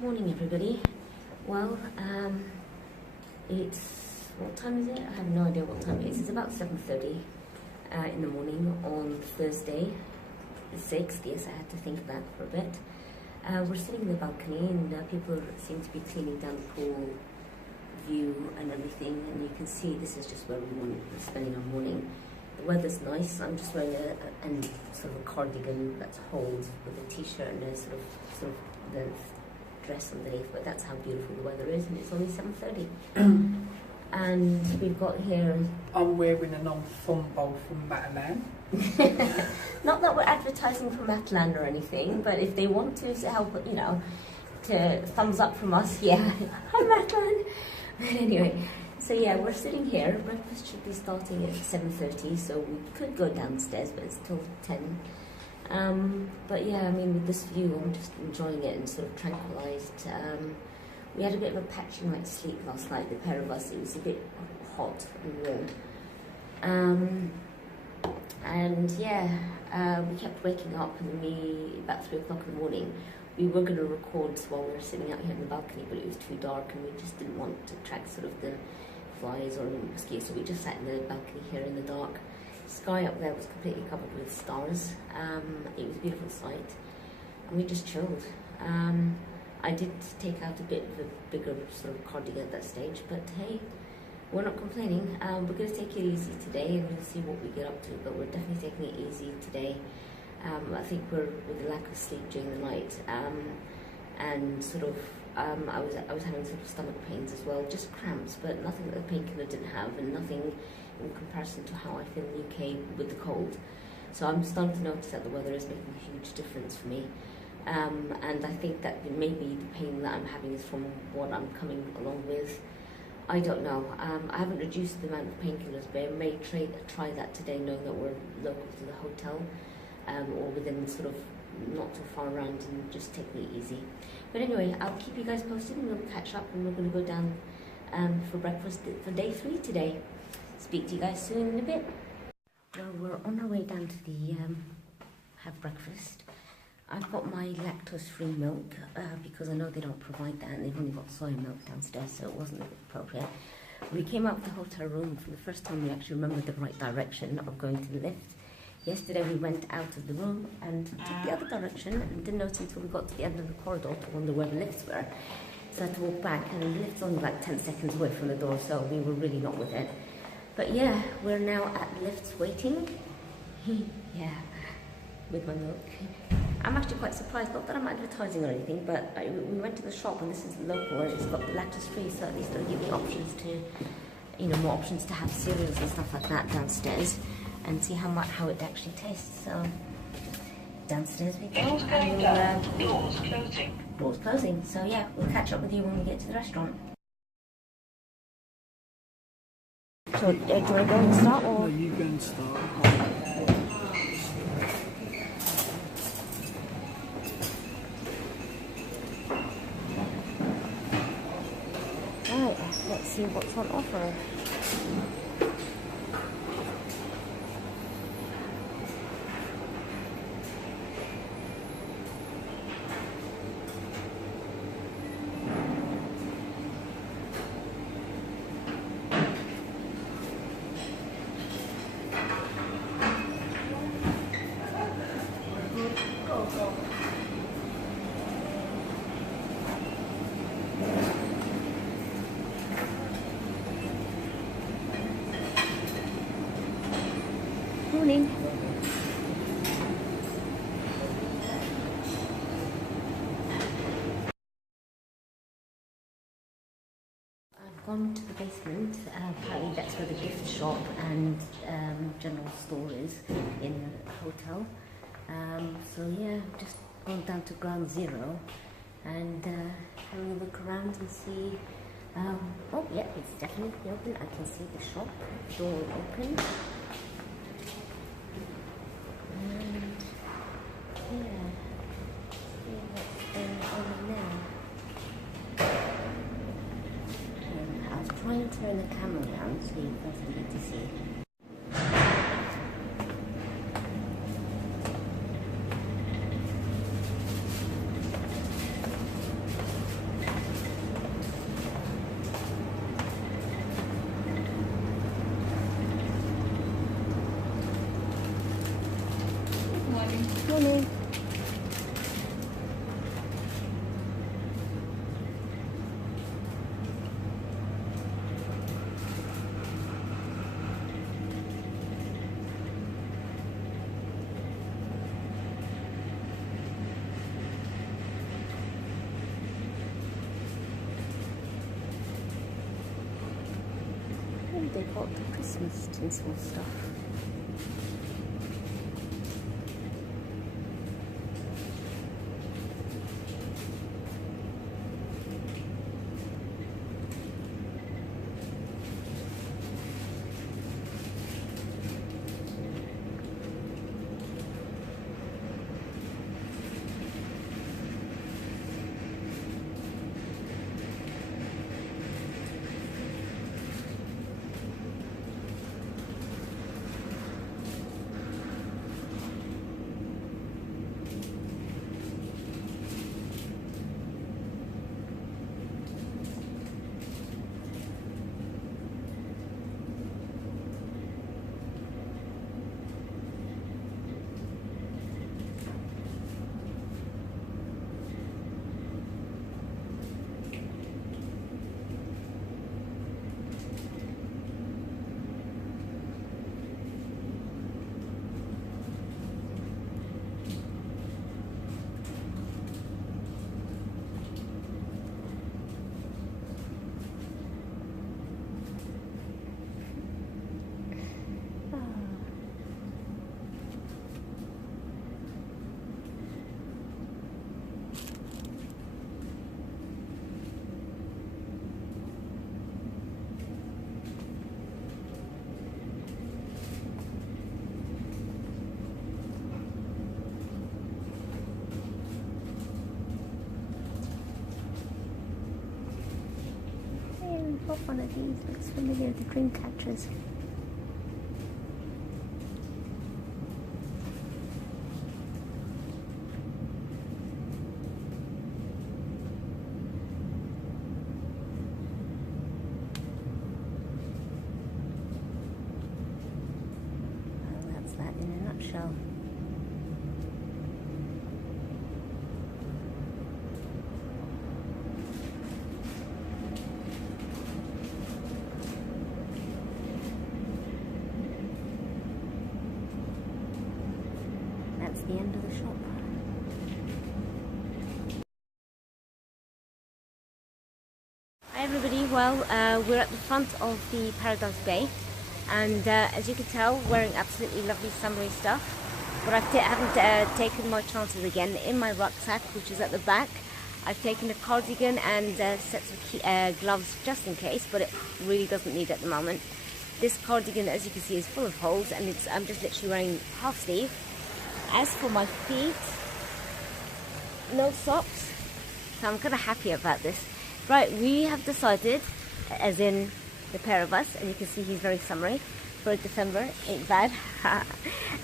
Morning, everybody. Well, it's, what time is it? I have no idea what time it is. It's about 7:30 in the morning on Thursday, the 6th. Yes, I had to think back for a bit. We're sitting in the balcony and people seem to be cleaning down the pool view and everything, and you can see this is just where we're spending our morning. The weather's nice. I'm just wearing a sort of a cardigan that's holed with a t-shirt and a sort of the dress underneath, but that's how beautiful the weather is, and it's only 7:30. And we've got here... I'm wearing an old thumb bowl from Matalan. Not that we're advertising for Matalan or anything, but if they want to help, you know, to thumbs up from us, yeah. Hi Matalan! But anyway, so yeah, we're sitting here. Breakfast should be starting at 7:30, so we could go downstairs, but it's till 10. But yeah, I mean, with this view, I'm just enjoying it and sort of tranquilized. We had a bit of a patchy night's sleep last night, the pair of us. It was a bit hot and warm. And yeah, we kept waking up, and about 3 o'clock in the morning, we were going to record while we were sitting out here in the balcony, but it was too dark and we just didn't want to attract sort of the flies or mosquitoes, so we just sat in the balcony here in the dark. Sky up there was completely covered with stars. It was a beautiful sight, and we just chilled. I did take out a bit of a bigger sort of cardigan at that stage, but hey, we're not complaining. We're going to take it easy today, and we'll see what we get up to, but we're definitely taking it easy today. I think we're with the lack of sleep during the night, and sort of I was having sort of stomach pains as well, just cramps, but nothing that the painkiller didn't have, and nothing in comparison to how I feel in the UK with the cold. So I'm starting to notice that the weather is making a huge difference for me. And I think that maybe the pain that I'm having is from what I'm coming along with. I don't know. I haven't reduced the amount of painkillers, but I may try that today, knowing that we're local to the hotel, or within sort of not too far around, and just taking it easy. But anyway, I'll keep you guys posted, and we'll catch up, and we're going to go down for breakfast for day 3 today. Speak to you guys soon in a bit. Well, we're on our way down to the have breakfast. I've got my lactose-free milk because I know they don't provide that, and they've only got soy milk downstairs, so it wasn't appropriate. We came out of the hotel room for the first time. We actually remembered the right direction of going to the lift. Yesterday we went out of the room and took the other direction, and didn't notice until we got to the end of the corridor to wonder where the lifts were. So I had to walk back, and the lift's only like 10 seconds away from the door, so we were really not with it. But yeah, we're now at lifts waiting. Yeah, with my milk. I'm actually quite surprised, not that I'm advertising or anything, but we went to the shop, and this is local, and it's got the lactose free, so at least it'll give me options to, you know, more options to have cereals and stuff like that downstairs, and see how it actually tastes. So downstairs we go, and doors closing. Doors closing. So yeah, we'll catch up with you when we get to the restaurant. So, do you want to go and start, or? No, you go and start. Right, let's see what's on offer. Morning. I've gone to the basement. Apparently that's where the gift shop and general store is in the hotel. So yeah, just gone down to ground zero and having a look around and see. Oh yeah, it's definitely open. I can see the shop door open. And yeah, see what's going on there. And I was trying to turn the camera around so you guys can get to see. Morning. They bought the Christmas tinsel stuff. One of these looks familiar, the dream catchers. Well, that's that in a nutshell. That's the end of the shop. Hi everybody, well we're at the front of the Paradisebay, and as you can tell, wearing absolutely lovely summery stuff, but I haven't taken my chances again. In my rucksack, which is at the back, I've taken a cardigan and sets of gloves just in case, but it really doesn't need at the moment. This cardigan, as you can see, is full of holes, and I'm just literally wearing half sleeve. As for my feet, no socks, so I'm kind of happy about this. Right, we have decided, as in the pair of us, and you can see he's very summery, for December, ain't bad.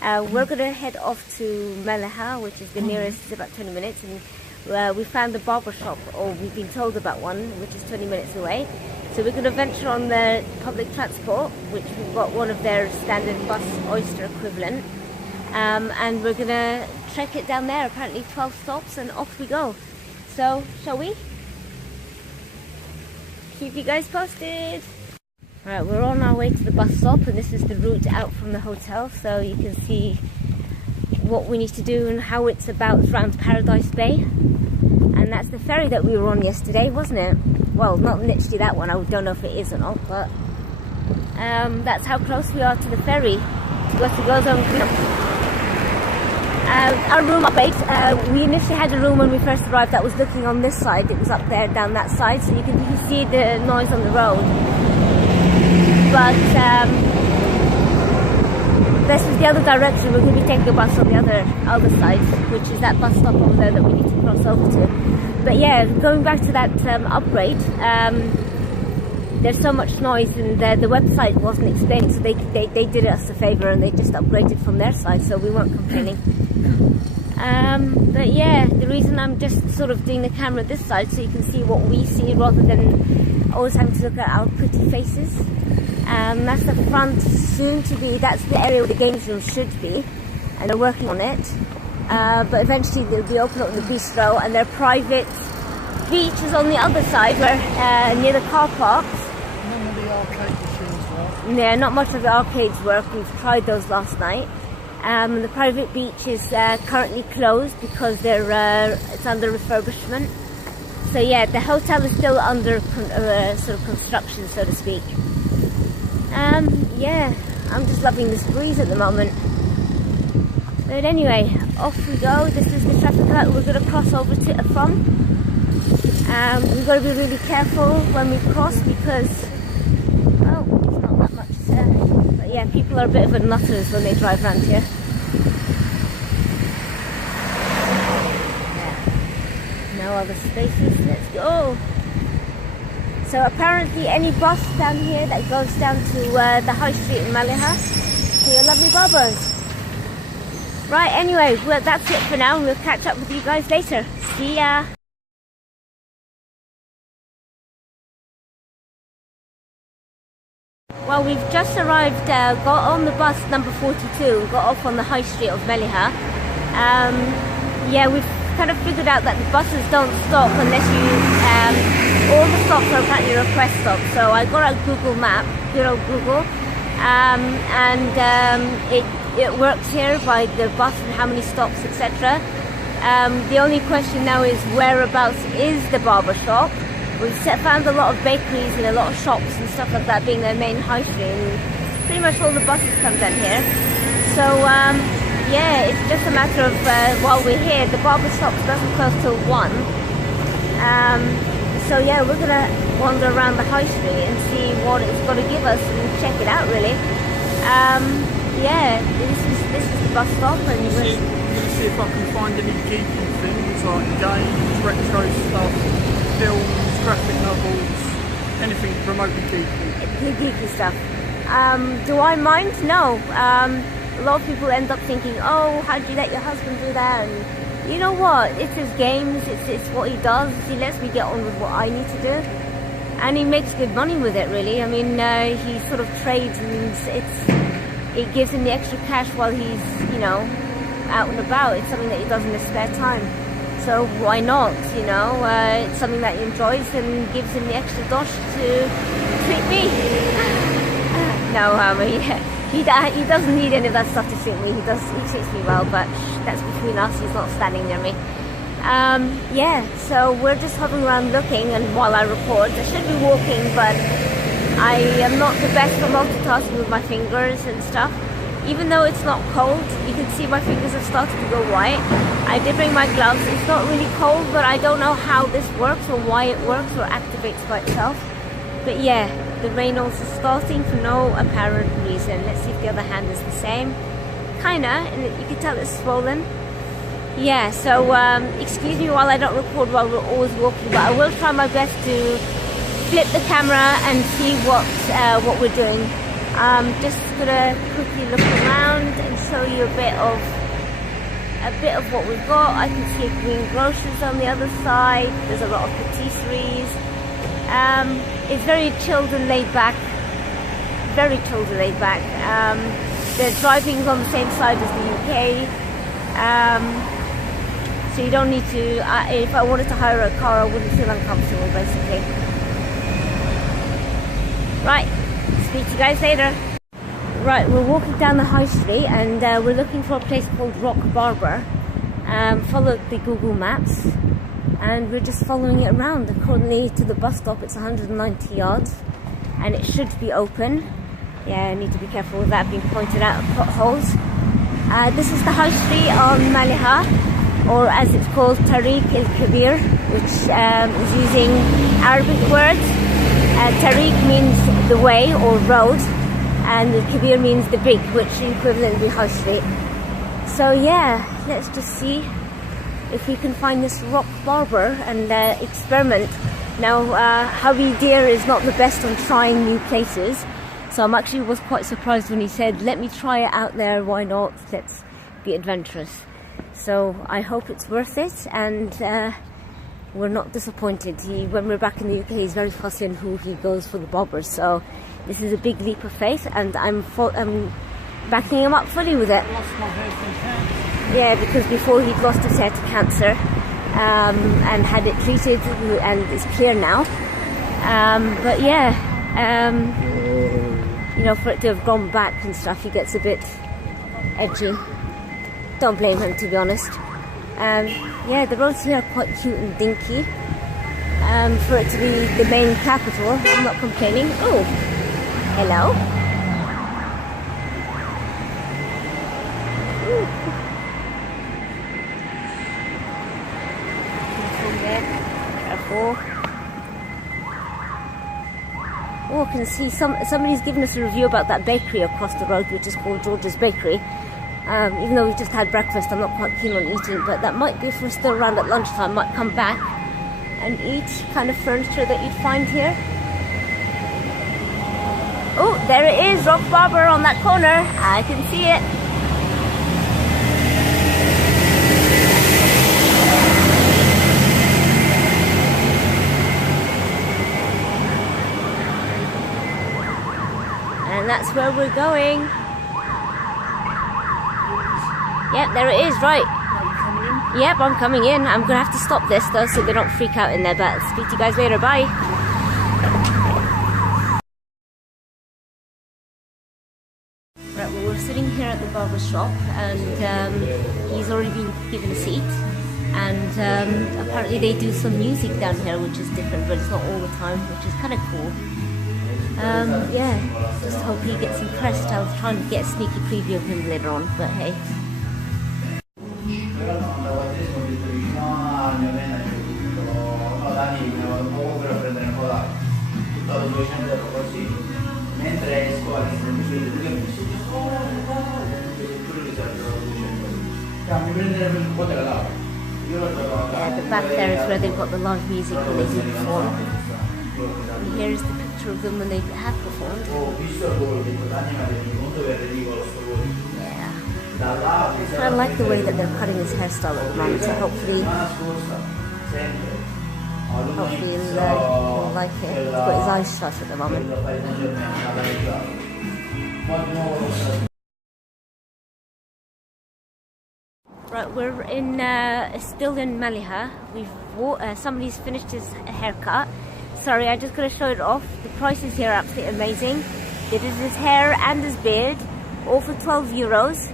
We're going to head off to Malta, which is the nearest, it's about 20 minutes, and we found the barber shop, or we've been told about one, which is 20 minutes away. So we're going to venture on the public transport, which we've got one of their standard bus Oyster equivalent. And we're gonna trek it down there, apparently 12 stops, and off we go. So, shall we? Keep you guys posted. Alright, we're on our way to the bus stop, and this is the route out from the hotel, so you can see what we need to do and how it's about around Paradisebay. And that's the ferry that we were on yesterday, wasn't it? Well, not literally that one, I don't know if it is or not, but that's how close we are to the ferry to go there. Our room update, we initially had a room when we first arrived that was looking on this side. It was up there, down that side, so you can see the noise on the road. But this was the other direction. We're going to be taking a bus on the other side, which is that bus stop over there that we need to cross over to. But yeah, going back to that upgrade, there's so much noise, and the website wasn't explaining, so they did us a favour and they just upgraded from their side, so we weren't complaining. But yeah, the reason I'm just sort of doing the camera this side, so you can see what we see rather than always having to look at our pretty faces. That's the front, soon to be, that's the area where the games room should be, and they're working on it. but eventually they'll be open up in the bistro, and their private beach is on the other side, where near the car parks. None of the arcade machines work. Yeah, not much of the arcades work. We've tried those last night. The private beach is currently closed because it's under refurbishment. So yeah, the hotel is still under sort of construction, so to speak. Yeah, I'm just loving this breeze at the moment. But anyway, off we go. This is the traffic light we're going to cross over from. We've got to be really careful when we cross because, well, it's not that much there. But yeah, people are a bit of a nutters when they drive around here. Yeah. No other spaces. Let's go. So apparently any bus down here that goes down to the high street in Malta to your lovely barbers. Right, anyway, well, that's it for now. We'll catch up with you guys later. See ya! Well, we've just arrived, got on the bus number 42 and got off on the high street of Melliha. Yeah, we've kind of figured out that the buses don't stop unless you... all the stops are apparently request stops. So I got a Google map, good old Google, it works here by the bus and how many stops, etc. The only question now is whereabouts is the barber shop. We've found a lot of bakeries and a lot of shops and stuff like that being their main high street, and pretty much all the buses come down here. So yeah, it's just a matter of while we're here, the barber shop doesn't close till 1. So yeah, we're gonna wander around the high street and see what it's got to give us and check it out really. Yeah, this is the bus stop, and I'm gonna see if I can find any geeky things like games, retro stuff, films, graphic novels, anything remotely geeky. The geeky stuff. Do I mind? No. A lot of people end up thinking, oh, how'd you let your husband do that? And you know what? It's his games. It's what he does. He lets me get on with what I need to do, and he makes good money with it. Really, I mean, he sort of trades, and it gives him the extra cash while he's, you know, out and about. It's something that he does in his spare time. So why not, you know? It's something that he enjoys and gives him the extra dosh to treat me. No, he doesn't need any of that stuff to treat me. He treats me well, but that's between us. He's not standing near me. Yeah, so we're just hovering around looking, and while I record, I should be walking, but I am not the best for multitasking with my fingers and stuff. Even though it's not cold, you can see my fingers have started to go white. I did bring my gloves. It's not really cold, but I don't know how this works or why it works or activates by itself. But yeah, the rain also starting for no apparent reason. Let's see if the other hand is the same. Kinda, and you can tell it's swollen. Yeah, so excuse me while I don't record while we're always walking, but I will try my best to flip the camera and see what we're doing. Just gonna quickly look around and show you a bit of what we've got. I can see a green grocers on the other side. There's a lot of patisseries. It's very chilled and laid back. Very chilled and laid back. The driving is on the same side as the UK. So you don't need to. If I wanted to hire a car, I wouldn't feel uncomfortable, basically. Right. Speak to you guys later. Right, we're walking down the high street and we're looking for a place called Rock Barber. Followed the Google Maps and we're just following it around. Accordingly to the bus stop, it's 190 yards and it should be open. Yeah, I need to be careful with that being pointed out of potholes. This is the high street on Malha, or as it's called, Tariq el-Kabir, which is using Arabic words. Tariq means the way or road, and the Kabir means the big, which equivalent to high street. So yeah, let's just see if we can find this Rock Barber and experiment. Now, hubby dear is not the best on trying new places, so I'm actually was quite surprised when he said, let me try it out there, why not, let's be adventurous. So I hope it's worth it, and we're not disappointed. When we're back in the UK, he's very fussy on who he goes for the barbers. So this is a big leap of faith, and I'm backing him up fully with it. I lost my hair from cancer. Yeah, because before he'd lost his hair to cancer and had it treated, and it's clear now. But yeah, you know, for it to have gone back and stuff, he gets a bit edgy. Don't blame him, to be honest. Yeah, the roads here are quite cute and dinky. For it to be the main capital, I'm not complaining. Oh, hello. Ooh. Careful. Oh, I can see somebody's given us a review about that bakery across the road, which is called George's Bakery. Even though we just had breakfast, I'm not quite keen on eating, but that might be if we're still around at lunchtime, might come back and eat kind of furniture that you'd find here. Oh, there it is, Rock Barber on that corner. I can see it. And that's where we're going. Yep, there it is, right. Yep, I'm coming in. I'm going to have to stop this though so they don't freak out in there, but I'll speak to you guys later. Bye. Right, well, we're sitting here at the barber shop and he's already been given a seat. And apparently they do some music down here, which is different, but it's not all the time, which is kind of cool. Yeah, just hope he gets impressed. I was trying to get a sneaky preview of him later on, but hey. At the back there is where they've got the live music when they do perform. And here is the picture of them when they have performed. Yeah. I like the way that they're cutting his hairstyle at the moment, so hopefully he'll like it. He's got his eyes shut at the moment. Right, we're in still in Malta. Somebody's finished his haircut. Sorry, I'm just going to show it off. The prices here are absolutely amazing. They did his hair and his beard, all for €12.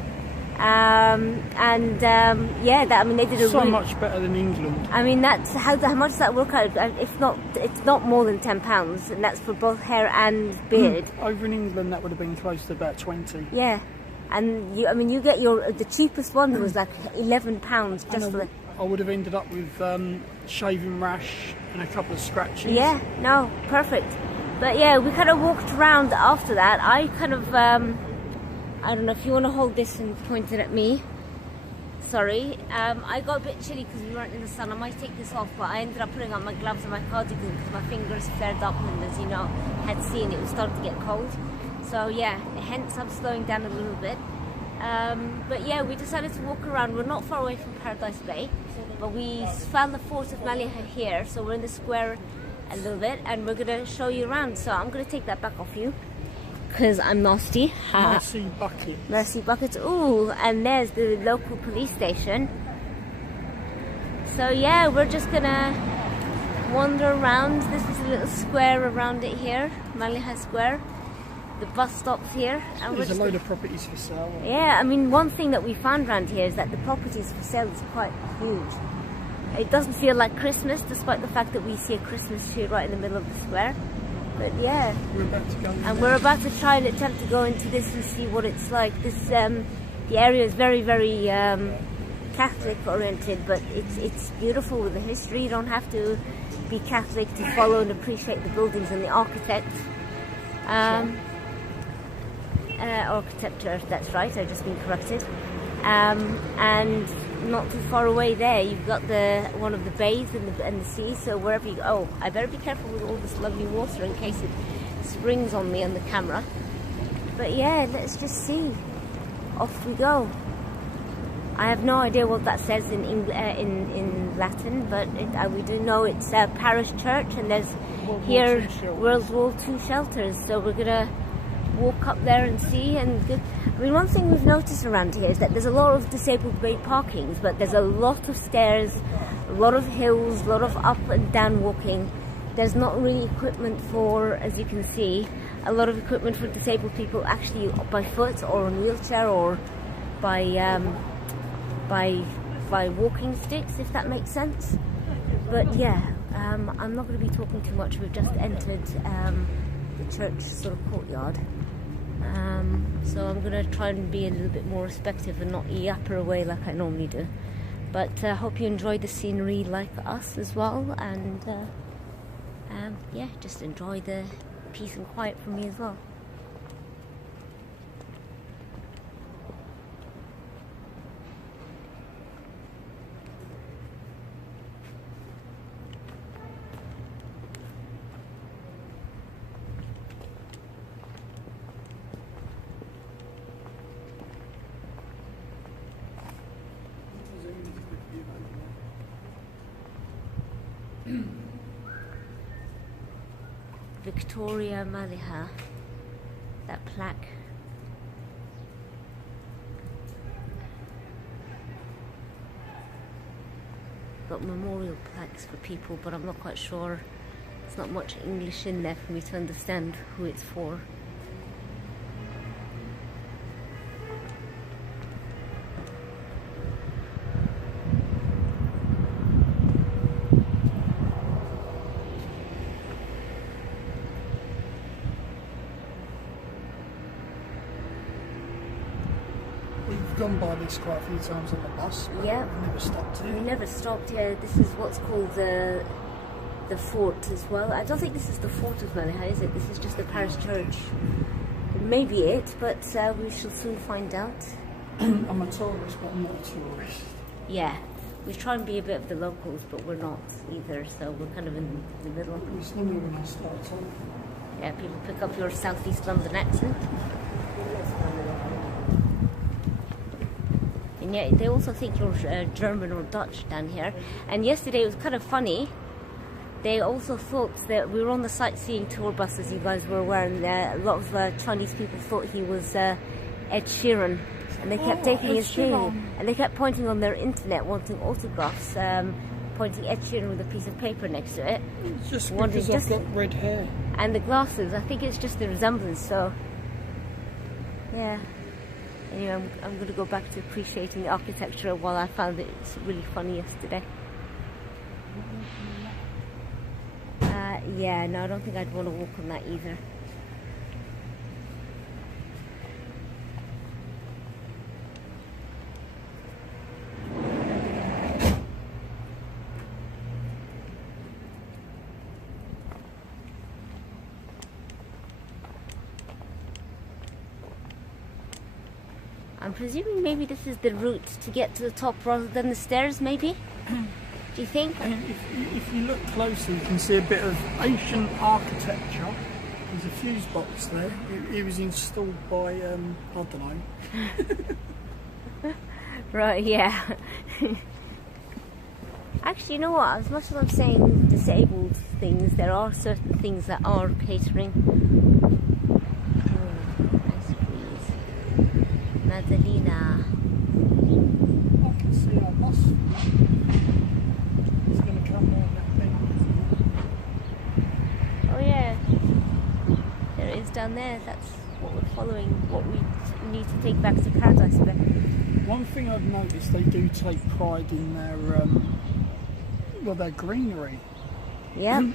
Yeah, I mean, they did so much better than England. I mean, that's how much does that work out? It's not more than £10, and that's for both hair and beard. Over in England, that would have been close to about 20. Yeah, and you get the cheapest one was like £11 just for the. I would have ended up with shaving rash and a couple of scratches. Yeah, no, perfect. But yeah, we kind of walked around after that. I kind of, I don't know if you want to hold this and point it at me. Sorry. I got a bit chilly because we weren't in the sun. I might take this off, but I ended up putting on my gloves and my cardigan because my fingers flared up, and as you know, had seen it was starting to get cold. So yeah, hence I'm slowing down a little bit. But yeah, we decided to walk around. We're not far away from Paradisebay, but we found the fort of Malta here, so we're in the square a little bit, and we're going to show you around. So I'm going to take that back off you, because I'm nasty. Mercy bucket. Mercy bucket. Ooh, and there's the local police station. So yeah, we're just going to wander around. This is a little square around it here, Malta Square. The bus stops here, and there's a load of properties for sale. Yeah, I mean, one thing that we found around here is that the properties for sale is quite huge. It doesn't feel like Christmas, despite the fact that we see a Christmas tree right in the middle of the square. But yeah, we're about to go and we're about to try and attempt to go into this and see what it's like. This the area is very, very Catholic oriented, but it's beautiful with the history. You don't have to be Catholic to follow and appreciate the buildings and the architects. Architecture, that's right, I've just been corrected. And not too far away there you've got one of the bays and the sea, so wherever you go, oh, I better be careful with all this lovely water in case it springs on me on the camera. But yeah, let's just see. Off we go. I have no idea what that says in Latin, but we do know it's a parish church, and there's World War II shelters, so we're gonna walk up there and see. And I mean, one thing we've noticed around here is that there's a lot of disabled bay parkings, but there's a lot of stairs, a lot of hills, a lot of up and down walking. There's not really equipment for, as you can see, a lot of equipment for disabled people actually by foot or on wheelchair or by walking sticks, if that makes sense. But yeah, I'm not going to be talking too much. We've just entered the church sort of courtyard. So I'm going to try and be a little bit more respectful and not yapper away like I normally do. But I hope you enjoy the scenery like us as well, and yeah, just enjoy the peace and quiet for me as well. Victoria Maliha, that plaque. Got memorial plaques for people, but I'm not quite sure. There's not much English in there for me to understand who it's for. We've gone by this quite a few times on the bus, but yeah, we've never stopped here. We never stopped here. This is what's called the fort as well. I don't think this is the fort of Maliha, is it? This is just the parish church. It may be it, but we shall soon find out. I'm a tourist, but I'm not a tourist. Yeah, we try and be a bit of the locals, but we're not either, so we're kind of in the middle. It's normally when I start talking. Yeah, people pick up your southeast London accent. And yeah, they also think you're German or Dutch down here. And yesterday it was kind of funny. They also thought that we were on the sightseeing tour bus, as you guys were aware, and a lot of Chinese people thought he was Ed Sheeran. And they kept taking his thing. And they kept pointing on their internet, wanting autographs, pointing Ed Sheeran with a piece of paper next to it. It's just because I've got red hair. And the glasses, I think it's just the resemblance, so... Yeah. Anyway, I'm going to go back to appreciating the architecture while I found it really funny yesterday. Yeah, no, I don't think I'd want to walk on that either. I'm presuming maybe this is the route to get to the top rather than the stairs, maybe? Do you think? And if you look closely, you can see a bit of ancient architecture. There's a fuse box there. It was installed by, I don't know. Right, yeah. Actually, you know what? As much as I'm saying disabled things, there are certain things that are catering. Nice breeze. Madalena. I can see our bus. It's going to come on that thing. Oh yeah. There it is down there. That's what we're following. What we need to take back to Paradisebay. One thing I've noticed, they do take pride in their greenery. Yeah.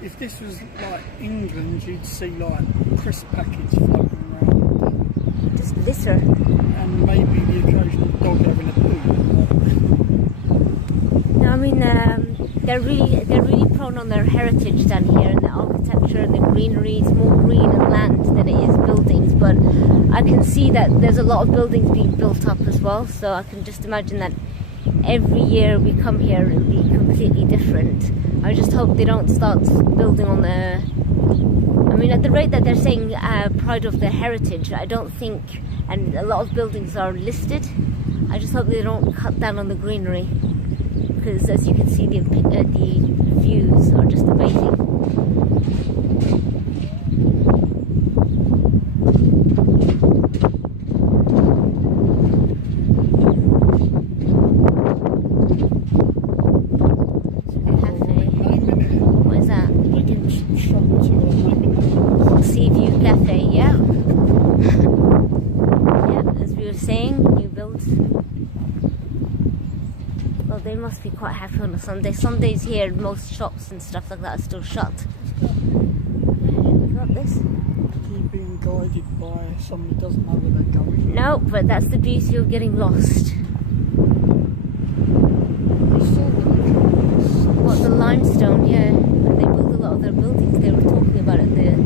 If this was like England, you'd see like crisp packets floating around. Just litter. And maybe the occasional dog having a poo. No, I mean they're really prone on their heritage down here, and the architecture and the greenery. It's more green and land than it is buildings, but I can see that there's a lot of buildings being built up as well, so I can just imagine that every year we come here it'll be completely different. I just hope they don't start building on the... I mean, at the rate that they're saying pride of their heritage, I don't think, and a lot of buildings are listed, I just hope they don't cut down on the greenery, because as you can see the views are just amazing. They must be quite happy on a Sunday. Sundays here, most shops and stuff like that are still shut. You got this? You're being guided by someone who doesn't know where they're going. No, but that's the beauty of getting lost. What, the limestone? Yeah. They built a lot of their buildings. They were talking about it there.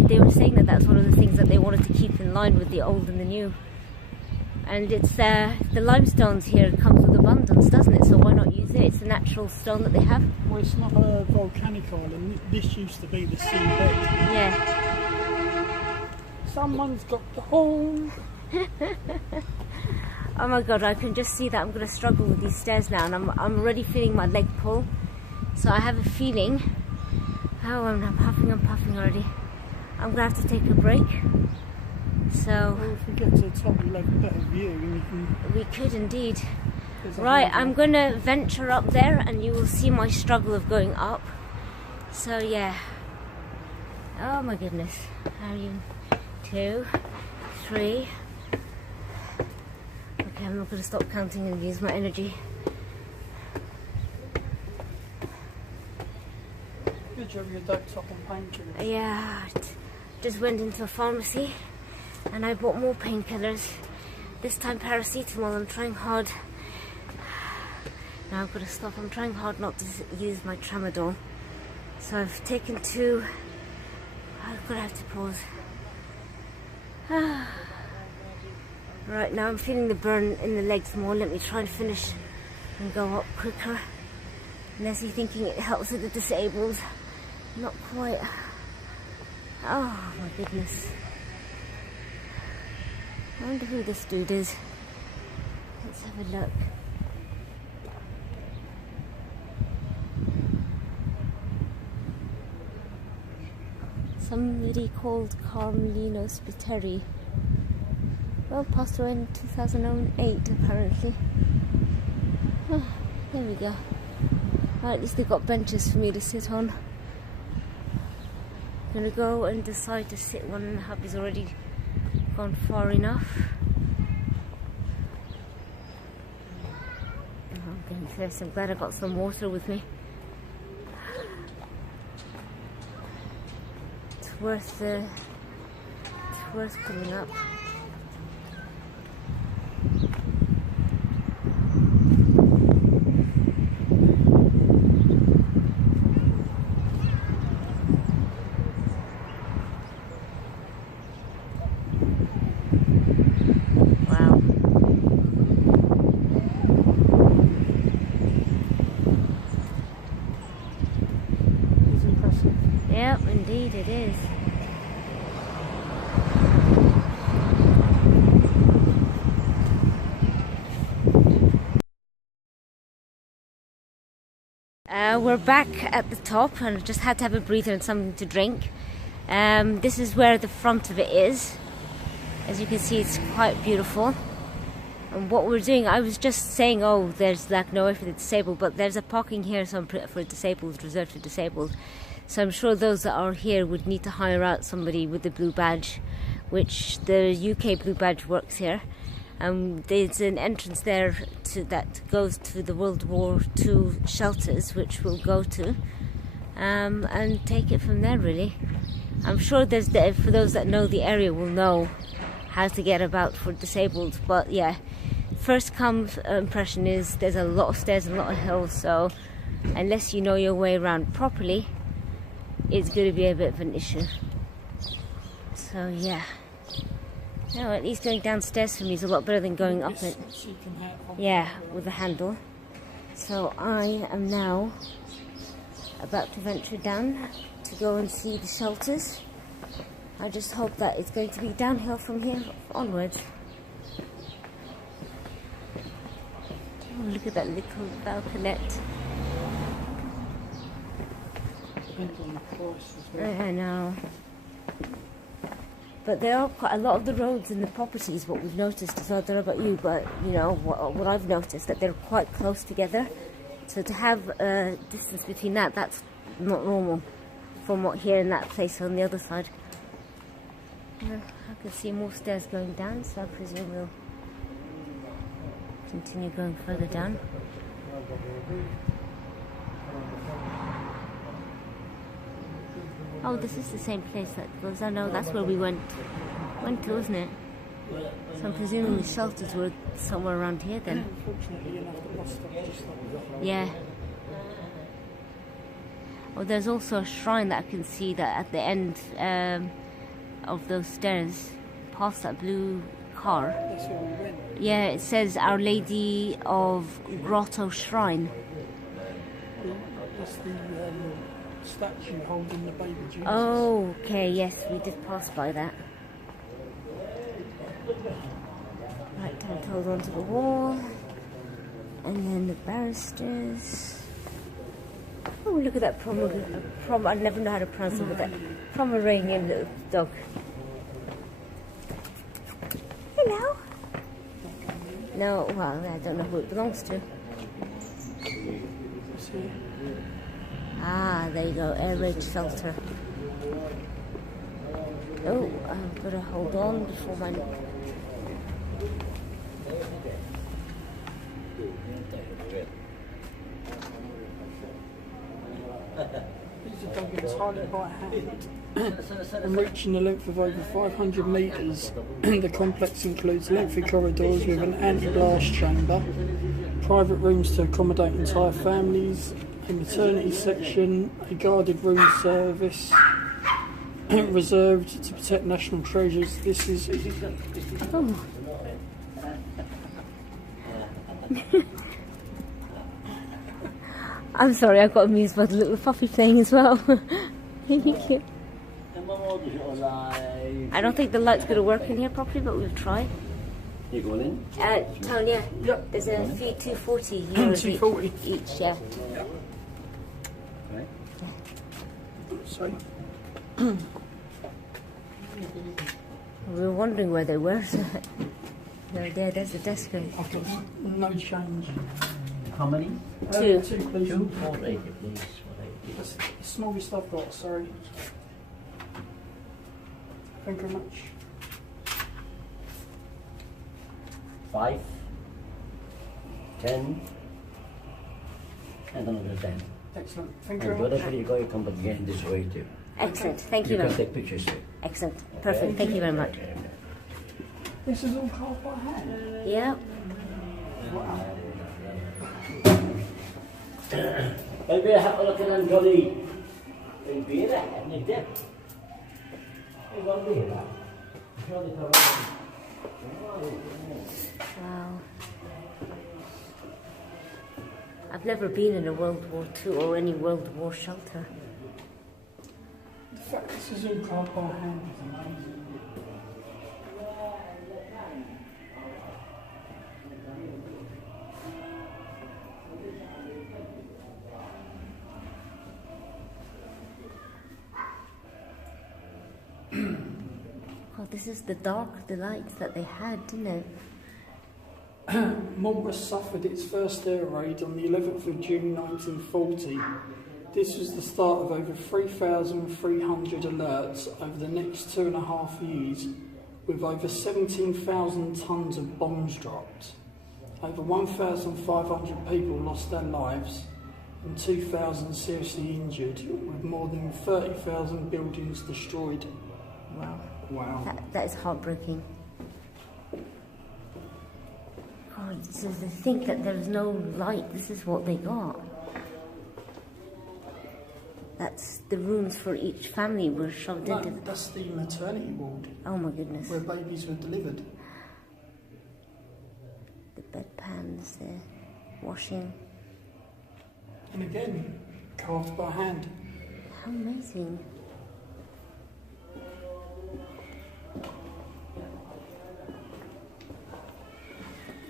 They were saying that that's one of the things that they wanted to keep in line with the old and the new. And it's the limestones here comes with abundance, doesn't it? So why not use it? It's the natural stone that they have. Well, it's not a volcanic island. This used to be the seabed. Yeah. Someone's got the horn. Oh my god, I can just see that I'm going to struggle with these stairs now, and I'm already feeling my leg pull. So I have a feeling. Oh, I'm puffing already. I'm going to have to take a break. So, well, if we get to the top, we'll have a better view. And we could indeed. Right, I'm going to venture up there and you will see my struggle of going up. So, yeah. Oh my goodness. 2, 3. Okay, I'm not going to stop counting and use my energy. Good job, your dog's up on painkillers. Yeah, just went into a pharmacy and I bought more painkillers. This time paracetamol. I'm trying hard. Now I've got to stop. I'm trying hard not to use my tramadol. So I've taken 2. I'm gonna have to pause. Right, now I'm feeling the burn in the legs more. Let me try and finish and go up quicker. Unless you're thinking it helps with the disabled. Not quite. Oh my goodness. I wonder who this dude is. Let's have a look. Somebody called Carmelino Spiteri. Well, passed away in 2008 apparently. Oh, there we go. Well, at least they've got benches for me to sit on. I'm gonna go and decide to sit one, and the hubby's already gone far enough. Oh, I'm getting thirsty. I'm glad I got some water with me. It's worth coming up. Yep, indeed it is. We're back at the top and just had to have a breather and something to drink. This is where the front of it is. As you can see, it's quite beautiful. And what we're doing, I was just saying, oh, there's like nowhere for the disabled, but there's a parking here for disabled, reserved for disabled. So I'm sure those that are here would need to hire out somebody with the blue badge, which the UK blue badge works here. There's an entrance there that goes to the World War II shelters, which we'll go to, and take it from there really. I'm sure for those that know the area will know how to get about for disabled, but yeah, first impression is there's a lot of stairs and a lot of hills, so unless you know your way around properly, it's going to be a bit of an issue. So yeah. No, at least going downstairs for me is a lot better than going up it. Yeah, with the handle. So I am now about to venture down to go and see the shelters. I just hope that it's going to be downhill from here onwards. Oh, look at that little balconette. Depends on the price as well. I know. But there are quite a lot of the roads and the properties, what we've noticed is, I don't know about you, but you know, what I've noticed, that they're quite close together. So to have a distance between that's not normal from what here in that place on the other side. I can see more stairs going down, so I presume we'll continue going further down. Oh, this is the same place that goes. I know that's where we went to, wasn't it? So I'm presuming the shelters were somewhere around here then. Unfortunately, you'll have to bus stop just like that. Yeah. Oh, there's also a shrine that I can see that at the end of those stairs, past that blue car. That's where we went. Yeah, it says Our Lady of Grotto Shrine. Yeah, that's the statue holding the baby Jesus. Oh, okay, yes, we did pass by that. Right, time to hold on to the wall. And then the barristers. Oh, look at that I never know how to pronounce it, but that Pomeranian little dog. Hello. No, well, I don't know who it belongs to. Ah, there you go, air raid shelter. Oh, I've got to hold on before my... These are dug entirely by hand. And reaching a length of over 500 metres, the complex includes lengthy corridors with an anti-blast chamber, private rooms to accommodate entire families, a maternity section, a guarded room service reserved to protect national treasures. This is... Oh. I'm sorry, I got amused by the little puppy playing as well. Cute. I don't think the light's going to work in here properly, but we'll try. You going in? Tone, yeah. Yep. There's a fee 240 euros 240 each, yeah. Right. So, We were wondering where they were. No, there's the desk. I've got no change. How many? Two. Two, please. 240, please. That's the smallest I've got, sorry. Thank you very much. 5, 10, and another 10. Excellent. Thank And you very much. wherever you go, you come back again this way too. Excellent. Thank you You very can much. take pictures too. Excellent. Perfect. Thank you very much. This is all carved by hand. Yeah. Wow. Maybe have a look at them, Johnny. Big beer, and you dip. Hey, one beer. Johnny, come on. Wow. I've never been in a World War II or any World War shelter. The fact this is all carved by hand is amazing. Oh, this is the lights that they had, didn't it? Malta suffered its first air raid on the 11th of June 1940. This was the start of over 3,300 alerts over the next 2.5 years, with over 17,000 tonnes of bombs dropped. Over 1,500 people lost their lives and 2,000 seriously injured, with more than 30,000 buildings destroyed. Wow. Wow. That is heartbreaking. God, so to think that there's no light, this is what they got. That's the rooms for each family were shoved No, into. that's the maternity ward Oh my goodness. where babies were delivered. The bedpans, the washing. And again, carved by hand. How amazing.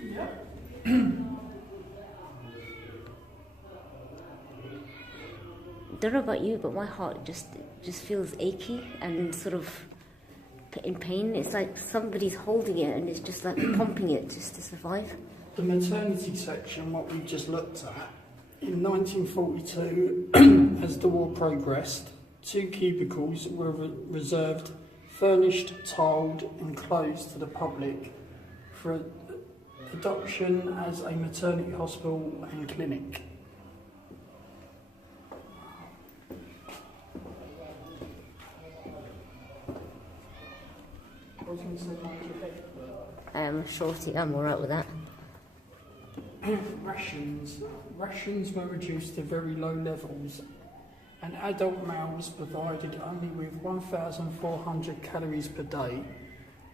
Yep. Don't know about you, but my heart just feels achy and sort of in pain. It's like somebody's holding it and it's just like pumping it just to survive. The maternity section, what we've just looked at, in 1942, as the war progressed, 2 cubicles were reserved, furnished, tiled and closed to the public for adoption as a maternity hospital and clinic. I was going to say mind your head, but... Shorty, I'm alright with that. Rations were reduced to very low levels, and adult males provided only with 1,400 calories per day,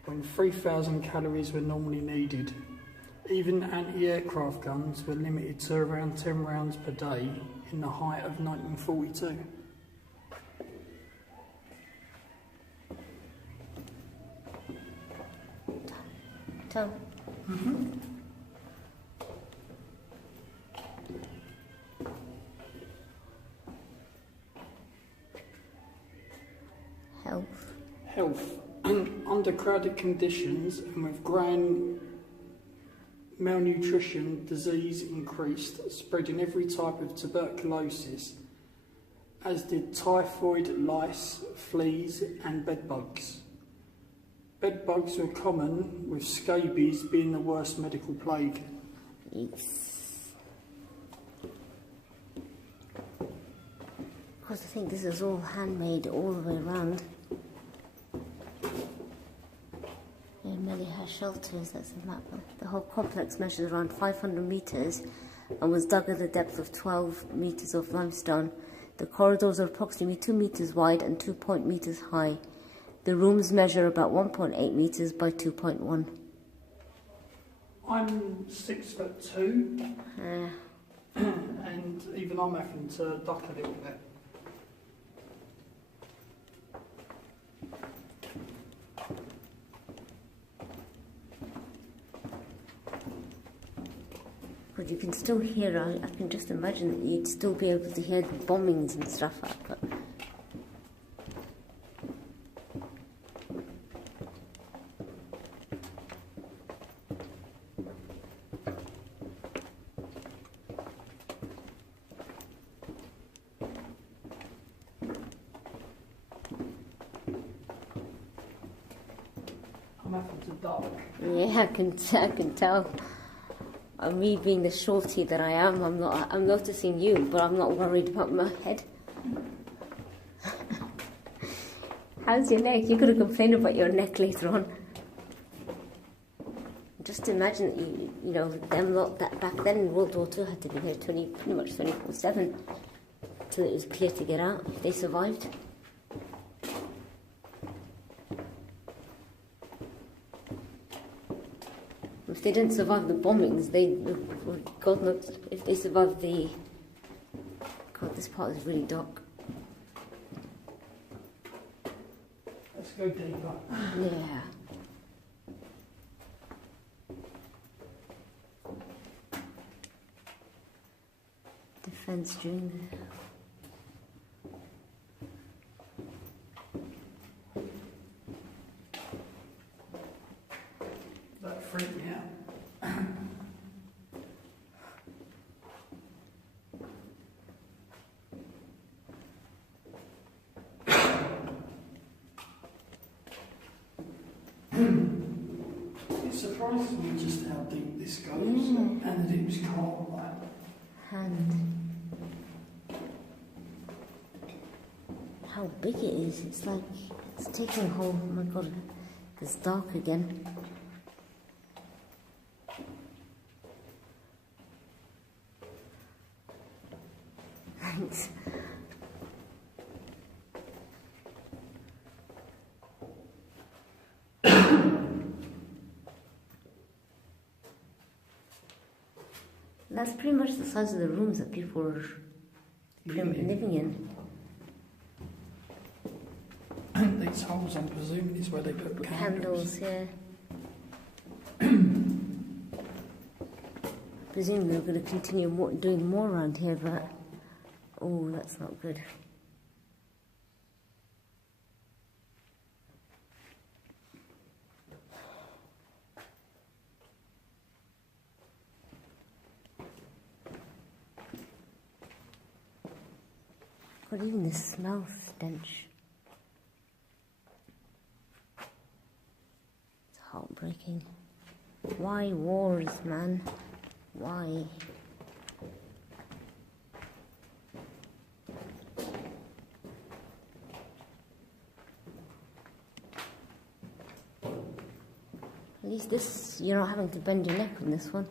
when 3,000 calories were normally needed. Even anti-aircraft guns were limited to around 10 rounds per day in the height of 1942. Tom? Health. Under crowded conditions and with grand malnutrition, disease increased, spreading every type of tuberculosis, as did typhoid, lice, fleas and bedbugs. Bedbugs were common, with scabies being the worst medical plague. Yes. Of course, I think this is all handmade all the way around. Many has shelters, that's the map. The whole complex measures around 500 metres and was dug at a depth of 12 metres of limestone. The corridors are approximately 2 metres wide and 2 metres high. The rooms measure about 1.8 metres by 2.1. I'm 6'2", and even I'm having to duck a little bit. But you can still hear, I can just imagine that you'd still be able to hear the bombings and stuff up. I'm having to duck. Yeah, I can tell. Me being the shorty that I am, I'm noticing you, but I'm not worried about my head. How's your neck? You're going to complain about your neck later on. Just imagine that you know, them lot that back then in World War II had to be here pretty much 24/7 till it was clear to get out, if they survived. If they didn't survive the bombings, God knows if they survived the... God, this part is really dark. Let's go deeper. Yeah. Defense during That freaked me out. It surprises me just how deep this goes, and that it was caught like hand. How big it is. It's like it's taking a whole... Oh my God, it's dark again. Thanks. That's pretty much the size of the rooms that people living in. And these holes, I'm presuming, is where they put candles. Yeah. Presumably we're going to continue doing more around here, but oh, that's not good. God, even the smell stench. It's heartbreaking. Why wars, man? Why? At least this, you're not having to bend your neck on this one.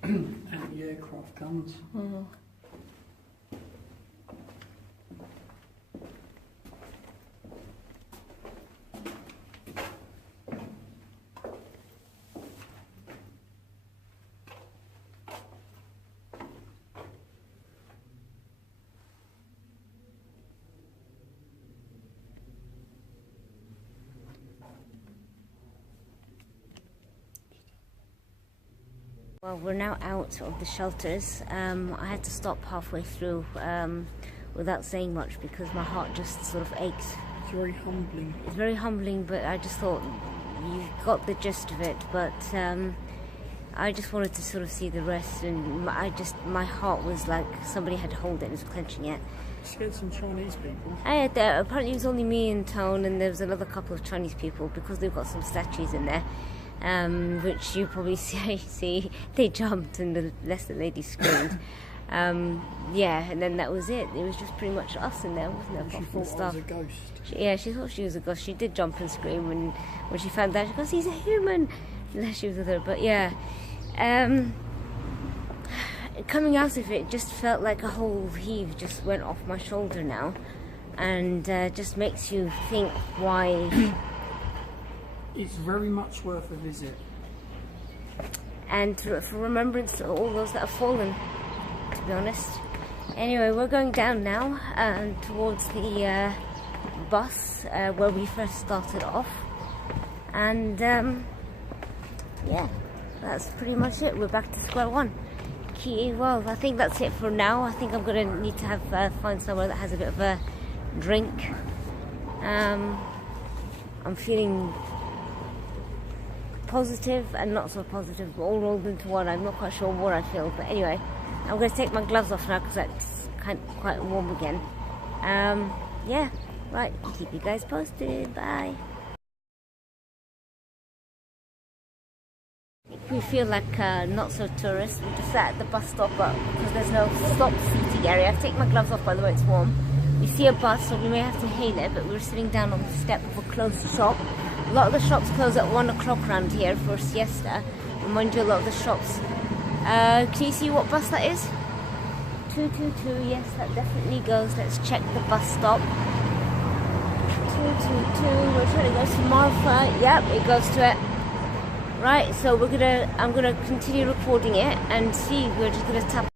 Anti-aircraft guns. Mm. Well, we're now out of the shelters. I had to stop halfway through without saying much because my heart just sort of ached. It's very humbling. It's very humbling, but I just thought you got the gist of it. But I just wanted to sort of see the rest, and my heart was like somebody had hold it and was clenching it. Scared some Chinese people. Apparently it was only me in town, and there was another couple of Chinese people because they've got some statues in there. Which you probably see they jumped and the lesson lady screamed. Yeah, and then that was it. It was just pretty much us in there, wasn't it? She thought I was a ghost. She thought she was a ghost. She did jump and scream when she found out. She goes, "He's a human." And she was with her. But yeah, coming out of it just felt like a whole heave just went off my shoulder now, and just makes you think why. It's very much worth a visit. And for remembrance to all those that have fallen, to be honest. Anyway, we're going down now towards the bus where we first started off. And yeah, that's pretty much it. We're back to square one. Well, I think that's it for now. I think I'm going to need to find somewhere that has a bit of a drink. I'm feeling positive and not so positive, all rolled into one. I'm not quite sure what I feel, but anyway, I'm going to take my gloves off now because it's quite warm again. Yeah, right, keep you guys posted. Bye. We feel like not so tourists. We just sat at the bus stop, but because there's no stop seating area. I take my gloves off, by the way, it's warm. We see a bus, so we may have to hail it, but we're sitting down on the step of a closed shop. A lot of the shops close at 1 o'clock around here for a siesta. And mind you, a lot of the shops. Can you see what bus that is? 222, yes, that definitely goes. Let's check the bus stop. 222, we're trying to go to Malta. Yep, it goes to it. Right, so I'm gonna continue recording it and see. We're just gonna tap.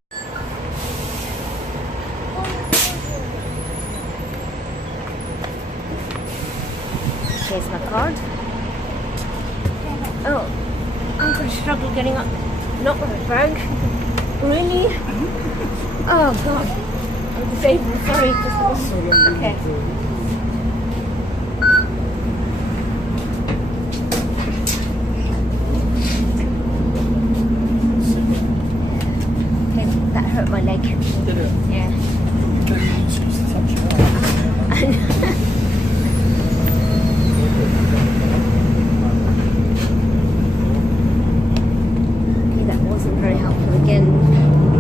Here's my card. Oh, I'm gonna struggle getting up. Not with my bag. Really? Oh god. I'm disabled, sorry. Okay. Okay, that hurt my leg. Did it? Yeah. You're supposed to touch your arm. Very helpful again.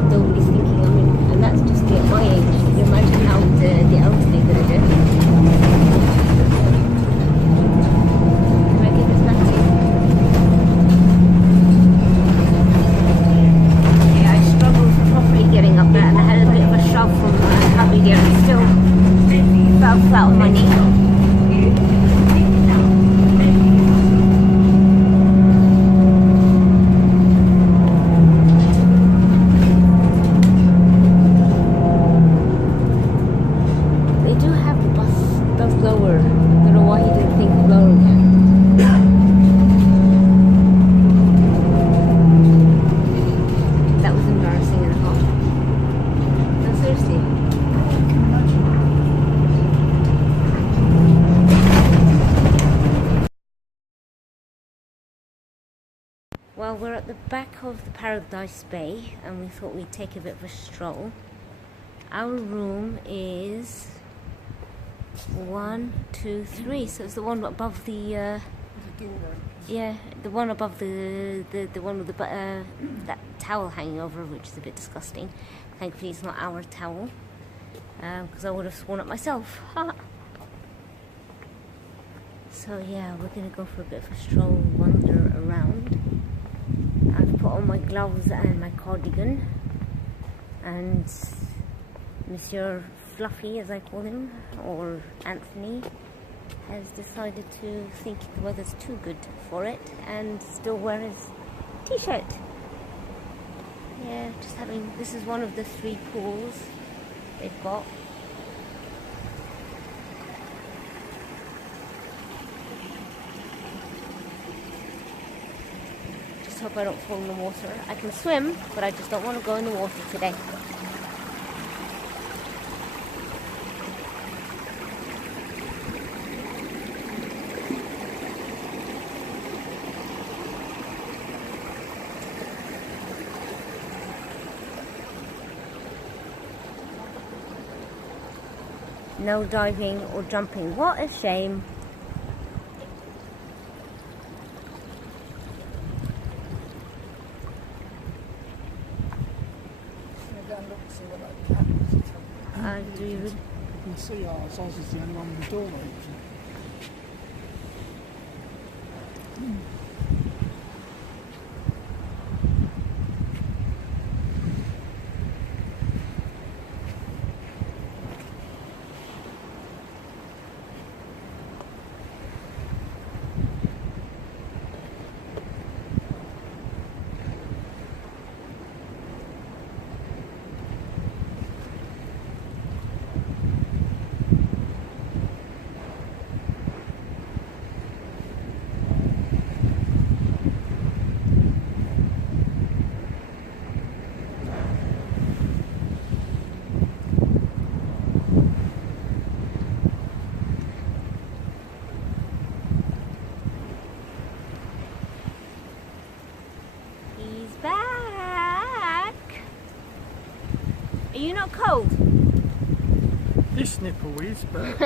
Nobody's thinking. I mean, and that's just at my age. Can you imagine how the elderly are going to do? Can I give this back to you? video, it's still fell flat on my knee. Well, we're at the back of the Paradisebay and we thought we'd take a bit of a stroll. Our room is 1, 2, 3, so it's the one above the yeah, the one above the one with the that towel hanging over, which is a bit disgusting. Thankfully it's not our towel, because I would have sworn it myself. So yeah, we're gonna go for a bit of a stroll, wander around. I've put on my gloves and my cardigan, and Monsieur Fluffy, as I call him, or Anthony, has decided to think the weather's too good for it and still wear his t-shirt. Yeah, just having, this is one of the 3 pools they've got. Hope I don't fall in the water. I can swim, but I just don't want to go in the water today. No diving or jumping. What a shame. Do you? You can see ours. Ours is the only one with the door open. Are you not cold? This nipple is, but...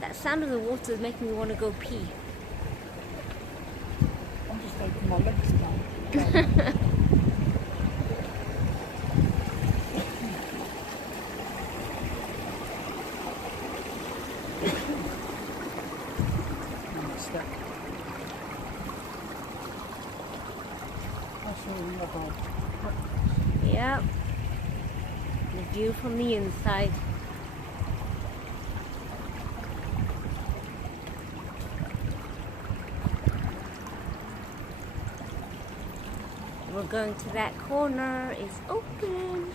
That sound of the water is making me want to go pee. I'm just opening my legs down. Yep, the view from the inside. We're going to that corner, it's open.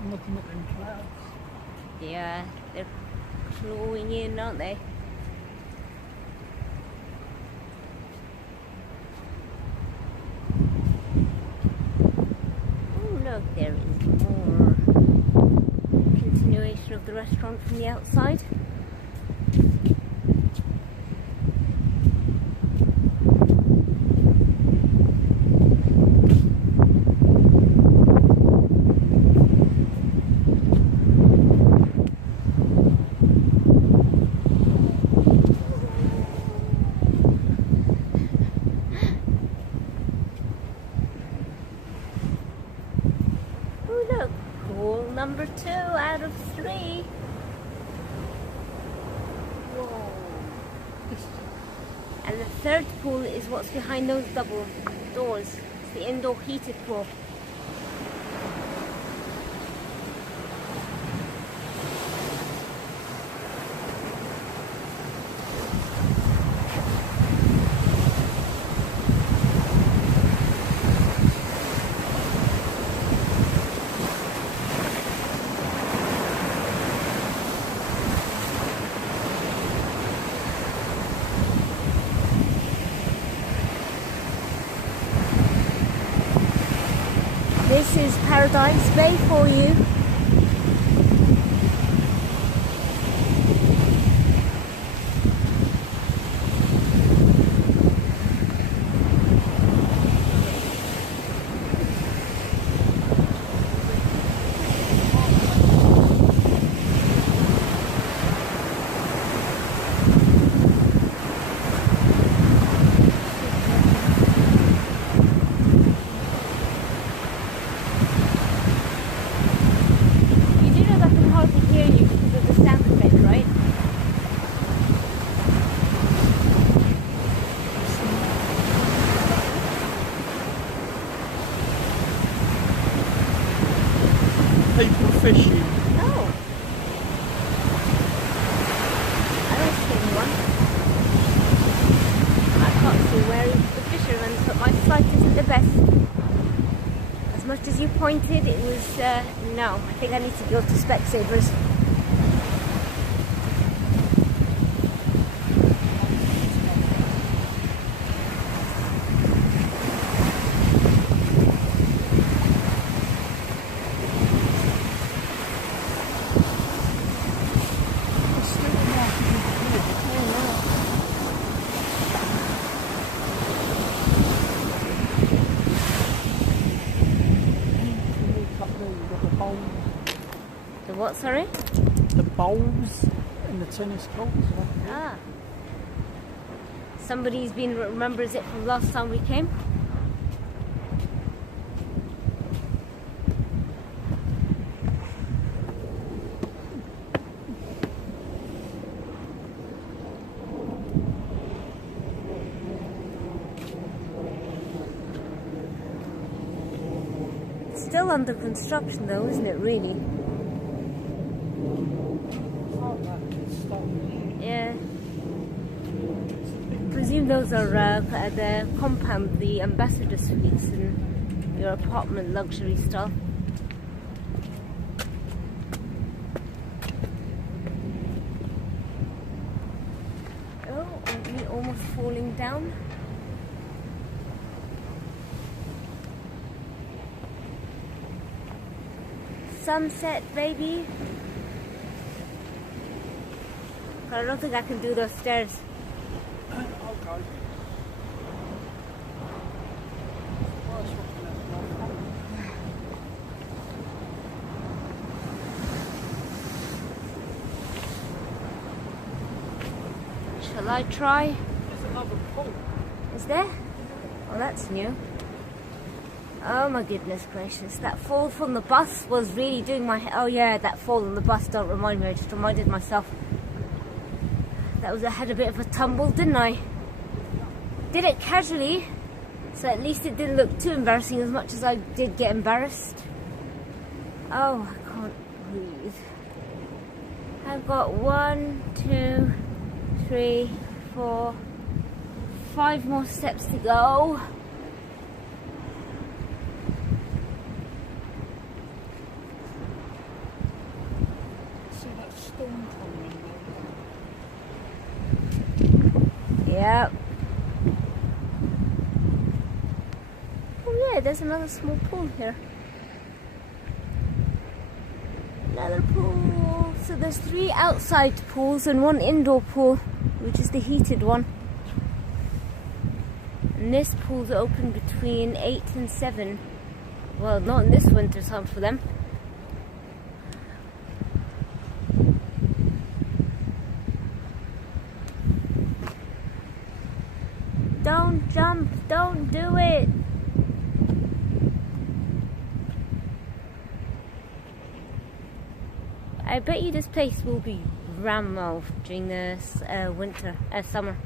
I'm looking at them clouds. Yeah, they're flowing in, aren't they? Look, there is more continuation of the restaurant from the outside. Number 2 out of 3. And the third pool is what's behind those double doors. It's the indoor heated pool. This is Paradisebay for you. People fishing. Oh. I don't see anyone. I can't see where the fishermen, but my sight isn't the best. As much as you pointed, it was, no. I think I need to go to Specsavers. The what, sorry? The bowls and the tennis courts. Ah. Somebody's been remembers it from last time we came. It's still under construction though, isn't it, really? Yeah. I presume those are the compound, the ambassador suites and your apartment luxury stuff. Oh, aren't we almost falling down? Sunset, baby. But I don't think I can do those stairs. I'll go. Shall I try? There's another pool. Is there? Oh, that's new. Oh my goodness gracious. That fall from the bus was really doing my... Oh yeah, that fall on the bus, don't remind me. I just reminded myself. I had a bit of a tumble, didn't I? Did it casually, so at least it didn't look too embarrassing as much as I did get embarrassed. Oh, I can't breathe. I've got 1, 2, 3, 4, 5 more steps to go. See that storm coming? Yep. Oh yeah, there's another small pool here. Another pool. So there's 3 outside pools and 1 indoor pool, which is the heated one. And this pool's open between 8 and 7. Well, not in this winter time for them. Don't jump, don't do it. I bet you this place will be Ramo during the summer.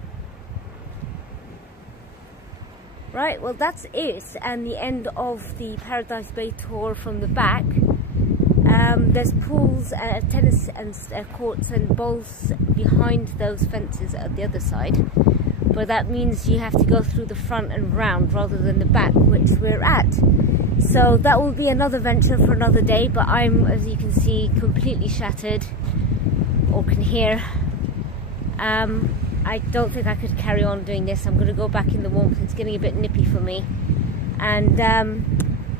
Right, well that's it, and the end of the Paradisebay tour from the back. There's pools, tennis and courts and bowls behind those fences at the other side, but that means you have to go through the front and round rather than the back, which we're at. So that will be another venture for another day, but I'm, as you can see, completely shattered, or can hear. I don't think I could carry on doing this. I'm going to go back in the warmth. It's getting a bit nippy for me, and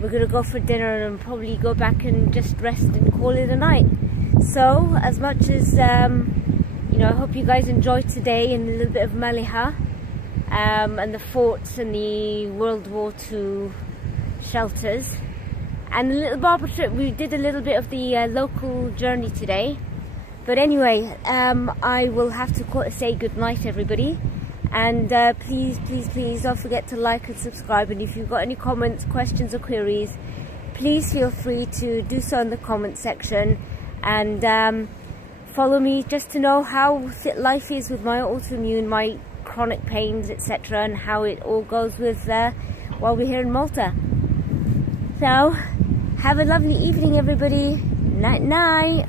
we're going to go for dinner and probably go back and just rest and call it a night. So as much as you know, I hope you guys enjoyed today and a little bit of Maliha and the forts and the World War II shelters and a little Barber trip. We did a little bit of the local journey today. But anyway, I will have to say good night, everybody. And please don't forget to like and subscribe. And if you've got any comments, questions or queries, please feel free to do so in the comment section. And follow me just to know how life is with my autoimmune, my chronic pains, etc. and how it all goes with while we're here in Malta. So, have a lovely evening, everybody. Night night.